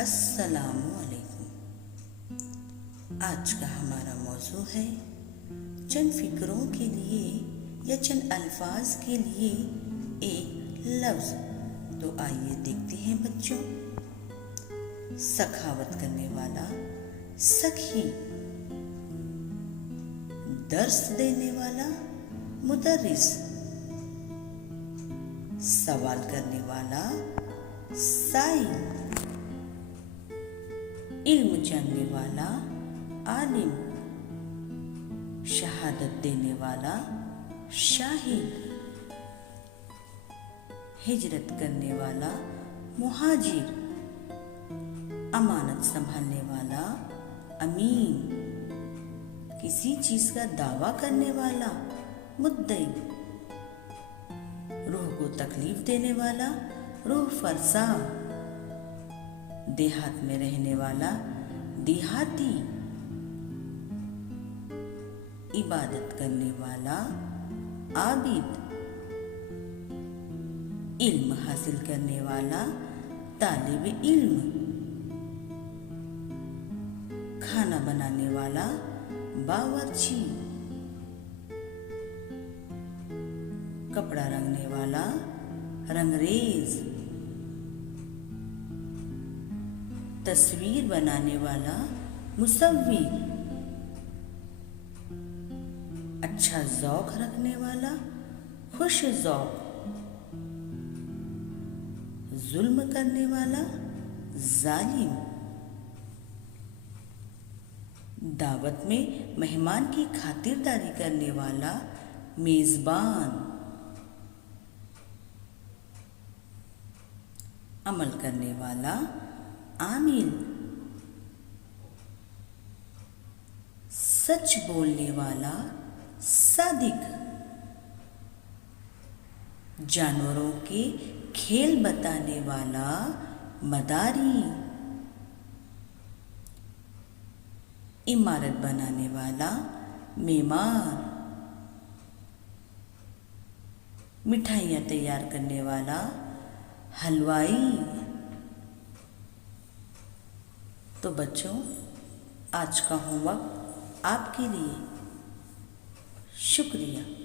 السلام علیکم۔ آج کا ہمارا موضوع ہے چند فقروں کے لیے یا چند الفاظ کے لیے ایک لفظ۔ تو آئیے دیکھتے ہیں بچوں۔ سخاوت کرنے والا، سخی، درس دینے والا، مدرس، سوال کرنے والا، سائل، علم جاننے والا، عالم، شہادت دینے والا، شاہد، ہجرت کرنے والا، مہاجر، امانت سنبھالنے والا، امین، کسی چیز کا دعویٰ کرنے والا، مدعی، روح کو تکلیف دینے والا، روح فرسا، دیہات میں رہنے والا، دیہاتی، عبادت کرنے والا، عابد، علم حاصل کرنے والا، طالب علم، کھانا بنانے والا، باورچی، کپڑا رنگنے والا، رنگریز، تصویر بنانے والا، مصور، اچھا ذوق رکھنے والا، خوش ذوق، ظلم کرنے والا، ظالم، دعوت میں مہمان کی خاطرداری کرنے والا، میزبان، عمل کرنے والا، عامل، سچ بولنے والا، صادق، جانوروں کے کھیل بتانے والا، مداری، عمارت بنانے والا، معمار، مٹھائیاں تیار کرنے والا، حلوائی۔ تو بچوں، آج کا ہوم ورک آپ کے لیے۔ شکریہ۔